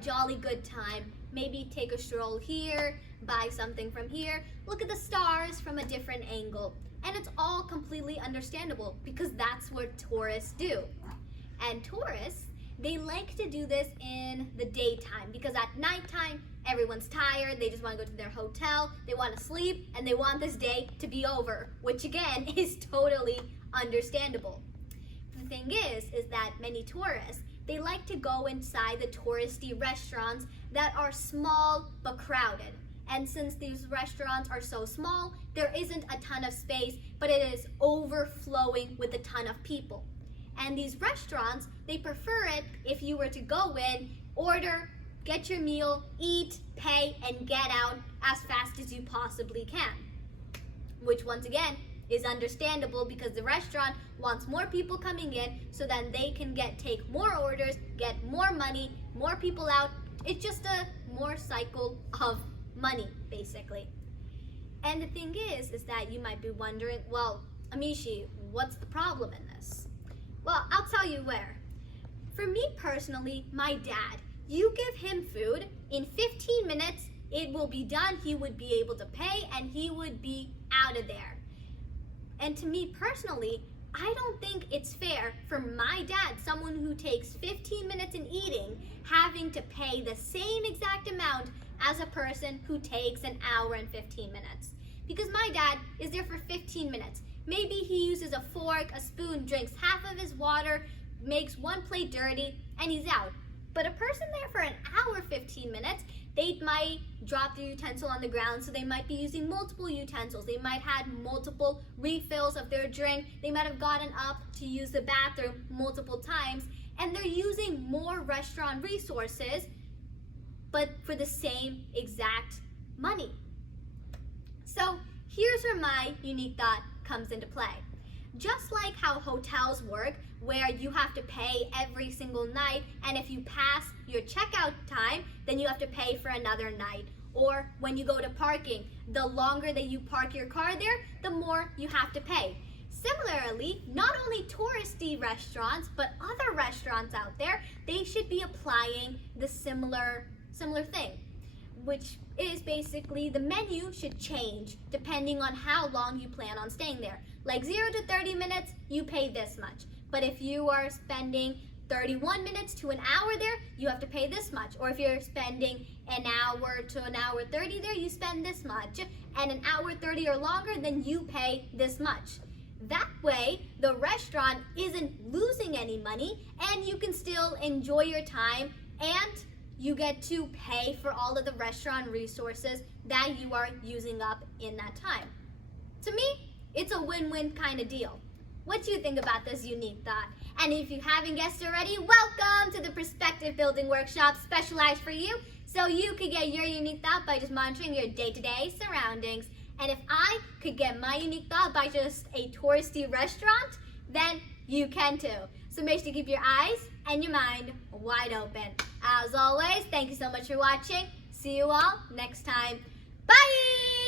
jolly good time. Maybe take a stroll here, buy something from here, look at the stars from a different angle. And it's all completely understandable because that's what tourists do. And tourists, they like to do this in the daytime because at nighttime, everyone's tired, they just want to go to their hotel, they want to sleep, and they want this day to be over, which again is totally understandable. The thing is that many tourists, they like to go inside the touristy restaurants that are small but crowded. And since these restaurants are so small, there isn't a ton of space, but it is overflowing with a ton of people. And these restaurants, they prefer it if you were to go in, order, get your meal, eat, pay, and get out as fast as you possibly can. Which once again is understandable because the restaurant wants more people coming in so that they can take more orders, get more money, more people out. It's just a more cycle of money, basically. And the thing is that you might be wondering, well, Amishi, what's the problem in this? Well, I'll tell you where. For me personally, my dad, you give him food, in 15 minutes, it will be done, he would be able to pay, and he would be out of there. And to me personally, I don't think it's fair for my dad, someone who takes 15 minutes in eating, having to pay the same exact amount as a person who takes an hour and 15 minutes. Because my dad is there for 15 minutes. Maybe he uses a fork, a spoon, drinks half of his water, makes one plate dirty, and he's out. But a person there for an hour, 15 minutes, they might drop the utensil on the ground, so they might be using multiple utensils. They might have multiple refills of their drink. They might have gotten up to use the bathroom multiple times, and they're using more restaurant resources, but for the same exact money. So here's where my unique thought comes into play. Just like how hotels work, where you have to pay every single night, and if you pass your checkout time, then you have to pay for another night. Or when you go to parking, the longer that you park your car there, the more you have to pay. Similarly, not only touristy restaurants, but other restaurants out there, they should be applying the similar thing, which is basically the menu should change depending on how long you plan on staying there. Like 0 to 30 minutes, you pay this much. But if you are spending 31 minutes to an hour there, you have to pay this much. Or if you're spending an hour to an hour 30 there, you spend this much. And an hour 30 or longer, then you pay this much. That way, the restaurant isn't losing any money and you can still enjoy your time and you get to pay for all of the restaurant resources that you are using up in that time. To me, it's a win-win kind of deal. What do you think about this unique thought? And if you haven't guessed already, welcome to the Perspective Building Workshop specialized for you, so you could get your unique thought by just monitoring your day-to-day surroundings. And if I could get my unique thought by just a touristy restaurant, then you can too. So make sure to keep your eyes and your mind wide open. As always, thank you so much for watching. See you all next time. Bye!